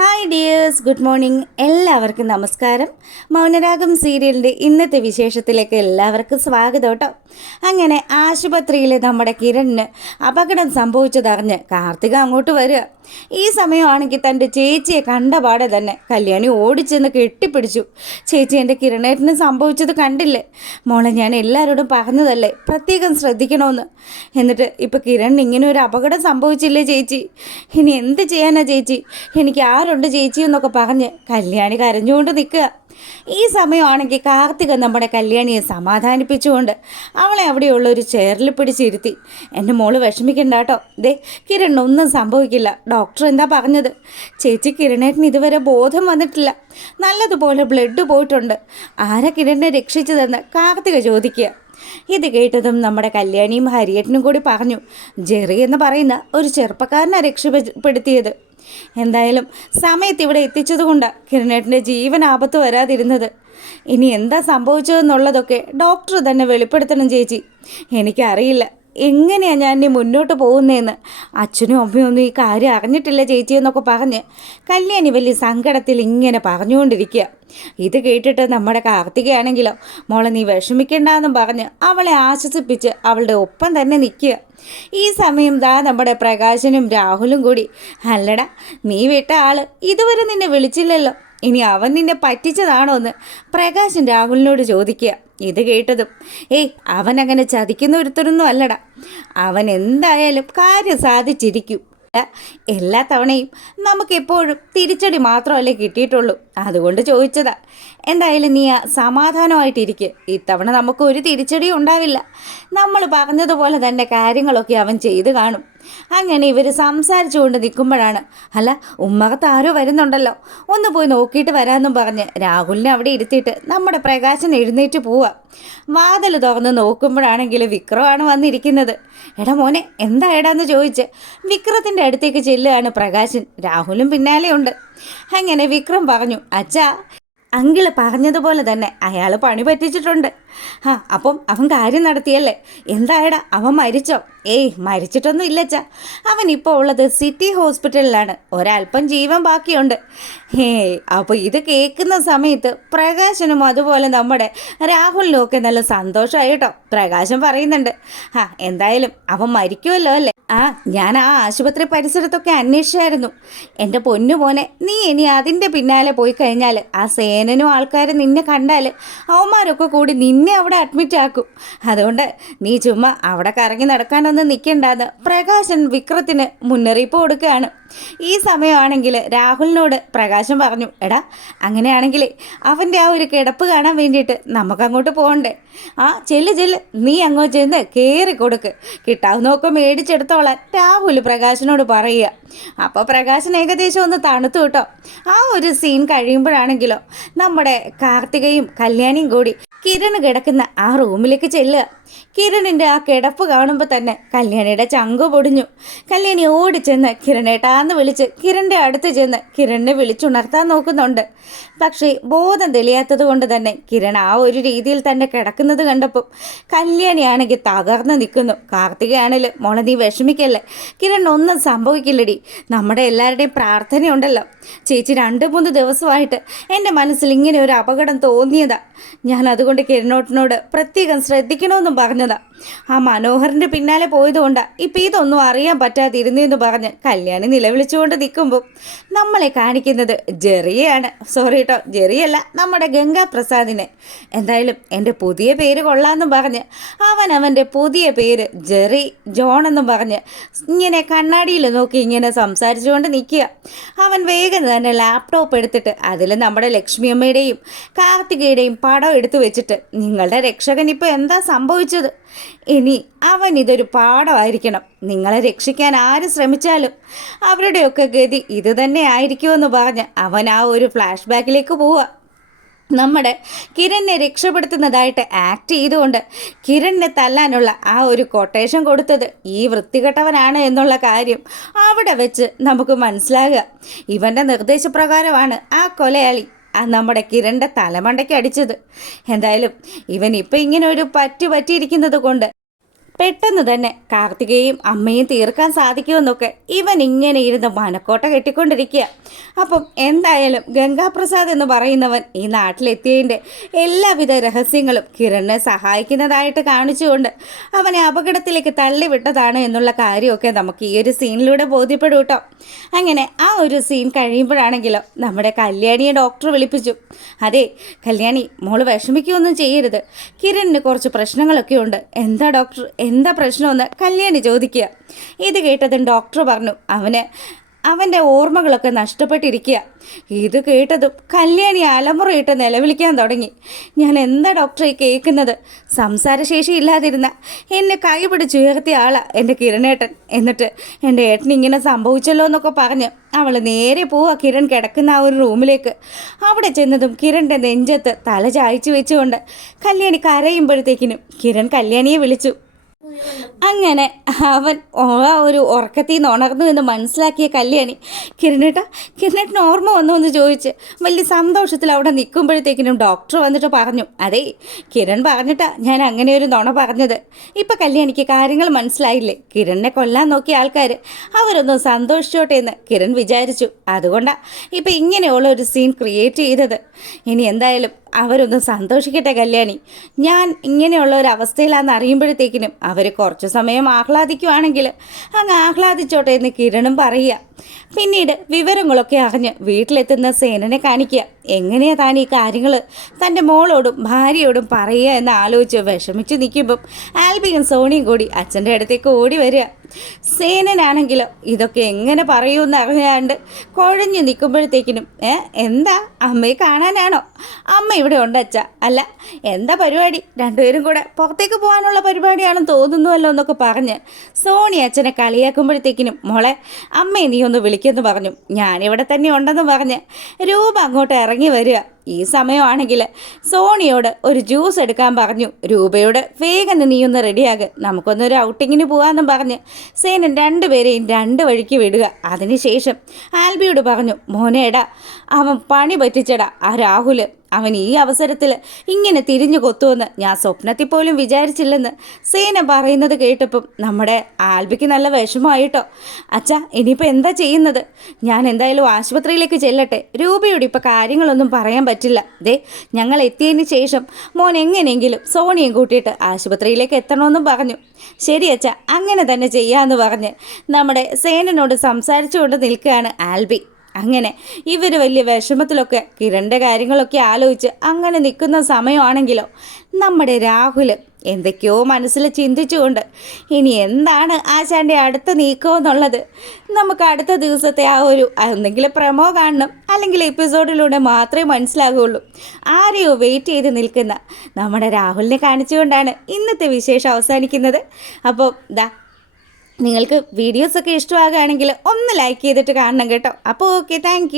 Hi dears, good morning. എല്ലാവർക്കും നമസ്കാരം. മൗനരാഗം സീരിയലിൻ്റെ ഇന്നത്തെ വിശേഷത്തിലേക്ക് എല്ലാവർക്കും സ്വാഗതം കേട്ടോ. അങ്ങനെ ആശുപത്രിയിൽ നമ്മുടെ കിരണിന് അപകടം സംഭവിച്ചതറിഞ്ഞ് കാർത്തിക അങ്ങോട്ട് വരിക. ഈ സമയമാണെങ്കിൽ തൻ്റെ ചേച്ചിയെ കണ്ട പാടെ തന്നെ കല്യാണി ഓടിച്ചെന്ന് കെട്ടിപ്പിടിച്ചു. ചേച്ചി, എൻ്റെ കിരണേട്ടന് സംഭവിച്ചത് കണ്ടില്ലേ മോളെ, ഞാൻ എല്ലാവരോടും പറഞ്ഞതല്ലേ പ്രത്യേകം ശ്രദ്ധിക്കണമെന്ന്. എന്നിട്ട് ഇപ്പോൾ കിരണിന് ഇങ്ങനെ ഒരു അപകടം സംഭവിച്ചില്ലേ ചേച്ചി, ഇനി എന്ത് ചെയ്യാനാ ചേച്ചി, എനിക്ക് ആരുണ്ട് ചേച്ചി എന്നൊക്കെ പറഞ്ഞ് കല്യാണി കരഞ്ഞുകൊണ്ട് നിൽക്കുക. ഈ സമയമാണെങ്കിൽ കാർത്തിക നമ്മുടെ കല്യാണിയെ സമാധാനിപ്പിച്ചുകൊണ്ട് അവളെ അവിടെയുള്ള ഒരു ചെയറിൽ പിടിച്ചിരുത്തി. എൻ്റെ മോള് വിഷമിക്കണ്ട കേട്ടോ, ദേ കിരണിനൊന്നും സംഭവിക്കില്ല, ഡോക്ടർ എന്താ പറഞ്ഞത്. ചേച്ചി, കിരണേട്ടന് ഇതുവരെ ബോധം വന്നിട്ടില്ല, നല്ലതുപോലെ ബ്ലഡ് പോയിട്ടുണ്ട്. ആരാ കിരണിനെ രക്ഷിച്ചതെന്ന് കാർത്തിക ചോദിക്കുക. ഇത് കേട്ടതും നമ്മുടെ കല്യാണിയും ഹരിയേട്ടനും കൂടി പറഞ്ഞു, ജെറി എന്ന് പറയുന്ന ഒരു ചെറുപ്പക്കാരനെ രക്ഷപ്പെടുത്തിയത്. എന്തായാലും സമയത്ത് ഇവിടെ എത്തിച്ചതുകൊണ്ടാണ് കിരണേട്ടൻ്റെ ജീവൻ ആപത്ത് വരാതിരുന്നത്. ഇനി എന്താ സംഭവിച്ചതെന്നുള്ളതൊക്കെ ഡോക്ടർ തന്നെ വെളിപ്പെടുത്തണം ചേച്ചി. എനിക്കറിയില്ല എങ്ങനെയാണ് ഞാൻ ഇനി മുന്നോട്ട് പോകുന്നതെന്ന്. അച്ഛനും അമ്മയൊന്നും ഈ കാര്യം അറിഞ്ഞിട്ടില്ല ചേച്ചി എന്നൊക്കെ പറഞ്ഞ് കല്യാണി വലിയ സങ്കടത്തിൽ ഇങ്ങനെ പറഞ്ഞുകൊണ്ടിരിക്കുക. ഇത് കേട്ടിട്ട് നമ്മുടെ കാർത്തികയാണെങ്കിലോ, മോളെ നീ വിഷമിക്കണ്ടെന്നും പറഞ്ഞ് അവളെ ആശ്വസിപ്പിച്ച് അവളുടെ ഒപ്പം തന്നെ നിൽക്കുക. ഈ സമയം നമ്മുടെ പ്രകാശനും രാഹുലും കൂടി, അല്ലടാ നീ വിട്ട ആള് ഇതുവരെ നിന്നെ വിളിച്ചില്ലല്ലോ, ഇനി അവൻ നിന്നെ പറ്റിച്ചതാണോ എന്ന് പ്രകാശൻ രാഹുലിനോട് ചോദിക്കുക. ഇത് കേട്ടതും, അവൻ അങ്ങനെ ചതിക്കുന്ന ഒരുത്തരൊന്നും അല്ലടാ, അവൻ എന്തായാലും കാര്യം സാധിച്ചിരിക്കും. എല്ലാ തവണയും നമുക്കെപ്പോഴും തിരിച്ചടി മാത്രമല്ലേ കിട്ടിയിട്ടുള്ളൂ, അതുകൊണ്ട് ചോദിച്ചതാ. എന്തായാലും നീ സമാധാനമായിട്ടിരിക്കുക, ഇത്തവണ നമുക്ക് ഒരു തിരിച്ചടിയും ഉണ്ടാവില്ല. നമ്മൾ പറഞ്ഞതുപോലെ തന്നെ കാര്യങ്ങളൊക്കെ അവൻ ചെയ്തു കാണും. അങ്ങനെ ഇവർ സംസാരിച്ചുകൊണ്ട് നിൽക്കുമ്പോഴാണ്, അല്ല ഉമ്മകത്ത് ആരോ വരുന്നുണ്ടല്ലോ, ഒന്ന് പോയി നോക്കിയിട്ട് വരാമെന്നും പറഞ്ഞ് രാഹുലിനെ അവിടെ ഇരുത്തിയിട്ട് നമ്മുടെ പ്രകാശൻ എഴുന്നേറ്റ് പോവുക. വാതിൽ തുറന്ന് നോക്കുമ്പോഴാണെങ്കിൽ വിക്രമാണ് വന്നിരിക്കുന്നത്. എടാ മോനെ, എന്താ എടാന്ന് ചോദിച്ച് വിക്രത്തിൻ്റെ അടുത്തേക്ക് ചെല്ലുകയാണ് പ്രകാശൻ. രാഹുലും പിന്നാലെ ഉണ്ട്. അങ്ങനെ വിക്രം പറഞ്ഞു, അച്ഛാ അങ്കിള് പറഞ്ഞതുപോലെ തന്നെ അയാൾ പണി പറ്റിച്ചിട്ടുണ്ട്. അപ്പം അവൻ കാര്യം നടത്തിയല്ലേ? എന്തായടാ, അവൻ മരിച്ചോ? മരിച്ചിട്ടൊന്നും ഇല്ലച്ചാ, അവൻ ഇപ്പോൾ ഉള്ളത് സിറ്റി ഹോസ്പിറ്റലിലാണ്, ഒരല്പം ജീവൻ ബാക്കിയുണ്ട്. അപ്പോൾ ഇത് കേൾക്കുന്ന സമയത്ത് പ്രകാശനും അതുപോലെ നമ്മുടെ രാഹുലിനും ഒക്കെ നല്ല സന്തോഷമായി കേട്ടോ. പ്രകാശൻ പറയുന്നുണ്ട്, എന്തായാലും അവൻ മരിക്കുമല്ലോ അല്ലേ? ഞാൻ ആ ആശുപത്രി പരിസരത്തൊക്കെ അന്വേഷിച്ചായിരുന്നു. എൻ്റെ പൊന്നു മോനെ, നീ ഇനി അതിൻ്റെ പിന്നാലെ പോയി കഴിഞ്ഞാൽ ആ സേനനും ആൾക്കാരും നിന്നെ കണ്ടാൽ അവന്മാരൊക്കെ കൂടി നിന്നെ അവിടെ അഡ്മിറ്റ് ആക്കും. അതുകൊണ്ട് നീ ചുമ്മാ അവിടെ കറങ്ങി നടക്കാനൊന്നും നിൽക്കണ്ടെന്ന് പ്രകാശൻ വിക്രത്തിന് മുന്നറിയിപ്പ് കൊടുക്കുകയാണ്. ഈ സമയമാണെങ്കിൽ രാഹുലിനോട് പ്രകാശൻ പറഞ്ഞു, എടാ അങ്ങനെയാണെങ്കിൽ അവൻ്റെ ആ ഒരു കിടപ്പ് കാണാൻ വേണ്ടിയിട്ട് നമുക്കങ്ങോട്ട് പോകണ്ടേ? ചെല്ല് നീ അങ്ങോട്ട് ചെന്ന് കയറി കൊടുക്ക്, കിട്ടാവുന്നൊക്കെ മേടിച്ചെടുത്തോളാൻ രാഹുൽ പ്രകാശനോട് പറയുക. അപ്പോൾ പ്രകാശൻ ഏകദേശം ഒന്ന് തണുത്തു കേട്ടോ. ആ ഒരു സീൻ കഴിയുമ്പോഴാണെങ്കിലോ നമ്മുടെ കാർത്തികയും കല്യാണിയും കൂടി കിരൺ കിടക്കുന്ന ആ റൂമിലേക്ക് ചെല്ലുക. കിരണിൻ്റെ ആ കിടപ്പ് കാണുമ്പോൾ തന്നെ കല്യാണിയുടെ ചങ്കു പൊടിഞ്ഞു. കല്യാണി ഓടിച്ചെന്ന് കിരണേട്ടാന്ന് വിളിച്ച് കിരണിൻ്റെ അടുത്ത് ചെന്ന് കിരണിനെ വിളിച്ചുണർത്താൻ നോക്കുന്നുണ്ട്. പക്ഷേ ബോധം തെളിയാത്തത് കൊണ്ട് തന്നെ കിരൺ ആ ഒരു രീതിയിൽ തന്നെ കിടക്കുന്നത് കണ്ടപ്പോൾ കല്യാണിയാണെങ്കിൽ തകർന്ന് നിൽക്കുന്നു. കാർത്തികയാണെങ്കിലും, മോളെ നീ വിഷമിക്കല്ലേ, കിരൺ ഒന്നും സംഭവിക്കില്ലടി, നമ്മുടെ എല്ലാവരുടെയും പ്രാർത്ഥനയുണ്ടല്ലോ. ചേച്ചി 2-3 ദിവസമായിട്ട് എൻ്റെ മനസ്സിൽ ഇങ്ങനെ ഒരു അപകടം തോന്നിയതാ, ഞാൻ അതുകൊണ്ട് കിരണോട്ടിനോട് പ്രത്യേകം ശ്രദ്ധിക്കണമെന്നും പറഞ്ഞതാ. ആ മനോഹറിൻ്റെ പിന്നാലെ പോയതുകൊണ്ടാണ് ഇപ്പം ഇതൊന്നും അറിയാൻ പറ്റാതിരുന്നെന്ന് പറഞ്ഞ് കല്യാണി നിലവിളിച്ചുകൊണ്ട് നിൽക്കുമ്പോൾ നമ്മളെ കാണിക്കുന്നത് ജെറിയാണ്. സോറി കേട്ടോ, ജെറിയല്ല, നമ്മുടെ ഗംഗാപ്രസാദിനെ. എന്തായാലും എൻ്റെ പുതിയ പേര് കൊള്ളാമെന്നും പറഞ്ഞ് അവൻ്റെ പുതിയ പേര് ജെറി ജോൺ എന്നും പറഞ്ഞ് ഇങ്ങനെ കണ്ണാടിയിൽ നോക്കി ഇങ്ങനെ സംസാരിച്ചുകൊണ്ട് നിൽക്കുക. അവൻ വേഗം തന്നെ ലാപ്ടോപ്പ് എടുത്തിട്ട് അതിൽ നമ്മുടെ ലക്ഷ്മിയമ്മയുടെയും കാർത്തികയുടെയും പടം എടുത്തു വെച്ചിട്ട്, നിങ്ങളുടെ രക്ഷകൻ ഇപ്പോൾ എന്താ സംഭവിച്ചത്, ഇനി അവൻ ഇതൊരു പാഠമായിരിക്കണം, നിങ്ങളെ രക്ഷിക്കാൻ ആര് ശ്രമിച്ചാലും അവരുടെയൊക്കെ ഗതി ഇത് തന്നെ ആയിരിക്കുമെന്ന് പറഞ്ഞ് അവൻ ആ ഒരു ഫ്ലാഷ് ബാക്കിലേക്ക് പോവുക. നമ്മുടെ കിരണിനെ രക്ഷപ്പെടുത്തുന്നതായിട്ട് ആക്ട് ചെയ്തുകൊണ്ട് കിരണിനെ തല്ലാനുള്ള ആ ഒരു കൊട്ടേഷൻ കൊടുത്തത് ഈ വൃത്തികെട്ടവനാണ് എന്നുള്ള കാര്യം അവിടെ വെച്ച് നമുക്ക് മനസ്സിലാകുക. ഇവൻ്റെ നിർദ്ദേശപ്രകാരമാണ് ആ കൊലയാളി നമ്മുടെ കിരണിൻ്റെ തലമണ്ടയ്ക്ക് അടിച്ചത്. എന്തായാലും ഇവൻ ഇപ്പം ഇങ്ങനെ ഒരു പറ്റിയിരിക്കുന്നത് കൊണ്ട് പെട്ടെന്ന് തന്നെ കാർത്തികയും അമ്മയും തീർക്കാൻ സാധിക്കുമെന്നൊക്കെ ഇവൻ ഇങ്ങനെ ഇരുന്ന് മനക്കോട്ട കെട്ടിക്കൊണ്ടിരിക്കുക. അപ്പം എന്തായാലും ഗംഗാപ്രസാദ് എന്ന് പറയുന്നവൻ ഈ നാട്ടിലെത്തിയതിൻ്റെ എല്ലാവിധ രഹസ്യങ്ങളും കിരണിനെ സഹായിക്കുന്നതായിട്ട് കാണിച്ചുകൊണ്ട് അവനെ അപകടത്തിലേക്ക് തള്ളിവിട്ടതാണ് എന്നുള്ള കാര്യമൊക്കെ നമുക്ക് ഈ ഒരു സീനിലൂടെ ബോധ്യപ്പെടും കേട്ടോ. അങ്ങനെ ആ ഒരു സീൻ കഴിയുമ്പോഴാണെങ്കിലോ നമ്മുടെ കല്യാണിയെ ഡോക്ടർ വിളിപ്പിച്ചു. അതെ കല്യാണി, മോള് വിഷമിക്കുകയൊന്നും ചെയ്യരുത്, കിരണിന് കുറച്ച് പ്രശ്നങ്ങളൊക്കെ ഉണ്ട്. എന്താ ഡോക്ടർ, എന്താ പ്രശ്നമെന്ന് കല്യാണി ചോദിക്കുക. ഇത് കേട്ടതും ഡോക്ടർ പറഞ്ഞു അവൻ്റെ ഓർമ്മകളൊക്കെ നഷ്ടപ്പെട്ടിരിക്കുക. ഇത് കേട്ടതും കല്യാണി അലമുറയിട്ട് നിലവിളിക്കാൻ തുടങ്ങി. ഞാൻ എന്താ ഡോക്ടറെ കേൾക്കുന്നത്? സംസാരശേഷി ഇല്ലാതിരുന്ന എന്നെ കൈ പിടിച്ചുയർത്തിയ ആളാ എൻ്റെ കിരണേട്ടൻ. എന്നിട്ട് എൻ്റെ ഏട്ടൻ ഇങ്ങനെ സംഭവിച്ചല്ലോ എന്നൊക്കെ പറഞ്ഞ് അവൾ നേരെ പോവാ കിരൺ കിടക്കുന്ന ആ ഒരു റൂമിലേക്ക്. അവിടെ ചെന്നതും കിരണിൻ്റെ നെഞ്ചത്ത് തല ചായച്ചു വെച്ചുകൊണ്ട് കല്യാണി കരയുമ്പോഴത്തേക്കിനും കിരൺ കല്യാണിയെ വിളിച്ചു. അങ്ങനെ അവൻ ആ ഒരു ഉറക്കത്തിൽ നിന്ന് ഉണർന്നു എന്ന് മനസ്സിലാക്കിയ കല്യാണി കിരണേട്ടന് ഓർമ്മ വന്നു എന്ന് ചോദിച്ച് വലിയ സന്തോഷത്തിൽ അവിടെ നിൽക്കുമ്പോഴത്തേക്കിനും ഡോക്ടർ വന്നിട്ട് പറഞ്ഞു, അതേ കിരൺ പറഞ്ഞിട്ടാ ഞാൻ അങ്ങനെ ഒരു നുണ പറഞ്ഞത്. ഇപ്പം കല്യാണിക്ക് കാര്യങ്ങൾ മനസ്സിലായില്ലേ? കിരണിനെ കൊല്ലാൻ നോക്കിയ ആൾക്കാർ അവരൊന്നും സന്തോഷിച്ചോട്ടെ എന്ന് കിരൺ വിചാരിച്ചു. അതുകൊണ്ടാണ് ഇപ്പം ഇങ്ങനെയുള്ള ഒരു സീൻ ക്രിയേറ്റ് ചെയ്തത്. ഇനി എന്തായാലും അവരൊന്ന് സന്തോഷിക്കട്ടെ കല്യാണി. ഞാൻ ഇങ്ങനെയുള്ള ഒരു അവസ്ഥയിലാണെന്ന് അറിയുമ്പോഴത്തേക്കിനും അവർ കുറച്ച് സമയം ആഹ്ലാദിക്കുവാണെങ്കിൽ അങ്ങ് ആഹ്ലാദിച്ചോട്ടെ എന്ന് കിരണും പറയുക. പിന്നീട് വിവരങ്ങളൊക്കെ അറിഞ്ഞ് വീട്ടിലെത്തുന്ന സേനനെ കാണിക്കുക. എങ്ങനെയാ താൻ ഈ കാര്യങ്ങൾ തൻ്റെ മോളോടും ഭാര്യയോടും പറയുക എന്ന് ആലോചിച്ച് വിഷമിച്ച് നിൽക്കുമ്പം ആൽബിയും സോണിയും കൂടി അച്ഛൻ്റെ അടുത്തേക്ക് ഓടി വരിക. സേനനാണെങ്കിലോ ഇതൊക്കെ എങ്ങനെ പറയുമെന്ന് അറിയാണ്ട് കുഴഞ്ഞു നിൽക്കുമ്പോഴത്തേക്കിനും എന്താ അമ്മയെ കാണാനാണോ? അമ്മ ഇവിടെ ഉണ്ട് അച്ഛ. അല്ല എന്താ പരിപാടി? രണ്ടുപേരും കൂടെ പുറത്തേക്ക് പോകാനുള്ള പരിപാടിയാണെന്ന് തോന്നുന്നുവല്ലോ എന്നൊക്കെ പറഞ്ഞ് സോണി അച്ഛനെ കളിയാക്കുമ്പോഴത്തേക്കിനും മോളെ അമ്മയെ നീ ഒന്ന് വിളിക്കുമെന്ന് പറഞ്ഞു. ഞാനിവിടെ തന്നെ ഉണ്ടെന്ന് പറഞ്ഞ് രൂപ അങ്ങോട്ട് ഇറങ്ങി വരിക. ഈ സമയമാണെങ്കിൽ സോണിയോട് ഒരു ജ്യൂസ് എടുക്കാൻ പറഞ്ഞു. രൂപയോട് വേഗം നീ ഒന്ന് റെഡിയാകുക, നമുക്കൊന്നൊരു ഔട്ടിങ്ങിന് പോകാമെന്നും പറഞ്ഞ് സേനൻ രണ്ടുപേരെയും രണ്ട് വഴിക്ക് വിടുക. അതിനുശേഷം ആൽബിയോട് പറഞ്ഞു, മോനേടാ അവൻ പണി പറ്റിച്ചടാ ആ രാഹുൽ. അവൻ ഈ അവസരത്തിൽ ഇങ്ങനെ തിരിഞ്ഞു കൊത്തുമെന്ന് ഞാൻ സ്വപ്നത്തിൽ പോലും വിചാരിച്ചില്ലെന്ന് സേന പറയുന്നത് കേട്ടപ്പം നമ്മുടെ ആൽബിക്ക് നല്ല വിഷമമായിട്ടോ. അച്ഛാ ഇനിയിപ്പോൾ എന്താ ചെയ്യുന്നത്? ഞാൻ എന്തായാലും ആശുപത്രിയിലേക്ക് ചെല്ലട്ടെ. രൂപയോട് ഇപ്പോൾ കാര്യങ്ങളൊന്നും പറയാൻ പറ്റില്ല. ദേ ഞങ്ങൾ എത്തിയതിന് ശേഷം മോൻ എങ്ങനെയെങ്കിലും സോണിയും കൂട്ടിയിട്ട് ആശുപത്രിയിലേക്ക് എത്തണമെന്നും പറഞ്ഞു. ശരി അച്ഛ, അങ്ങനെ തന്നെ ചെയ്യാമെന്ന് പറഞ്ഞ് നമ്മുടെ സേനനോട് സംസാരിച്ചുകൊണ്ട് നിൽക്കുകയാണ് ആൽബി. അങ്ങനെ ഇവർ വലിയ വിഷമത്തിലൊക്കെ കിരണിൻ്റെ കാര്യങ്ങളൊക്കെ ആലോചിച്ച് അങ്ങനെ നിൽക്കുന്ന സമയമാണെങ്കിലോ നമ്മുടെ രാഹുൽ എന്തൊക്കെയോ മനസ്സിൽ ചിന്തിച്ചുകൊണ്ട് ഇനി എന്താണ് ആശാൻ്റെ അടുത്ത നീക്കമെന്നുള്ളത് നമുക്ക് അടുത്ത ദിവസത്തെ ആ ഒരു എന്തെങ്കിലും പ്രമോ കാണണം, അല്ലെങ്കിൽ എപ്പിസോഡിലൂടെ മാത്രമേ മനസ്സിലാകുകയുള്ളൂ. ആരെയോ വെയിറ്റ് ചെയ്ത് നിൽക്കുന്ന നമ്മുടെ രാഹുലിനെ കാണിച്ചുകൊണ്ടാണ് ഇന്നത്തെ വിശേഷം അവസാനിക്കുന്നത്. അപ്പോൾ നിങ്ങൾക്ക് വീഡിയോസൊക്കെ ഇഷ്ടമാകുകയാണെങ്കിൽ ഒന്ന് ലൈക്ക് ചെയ്തിട്ട് കാണണം കേട്ടോ. അപ്പോൾ ഓക്കെ, താങ്ക്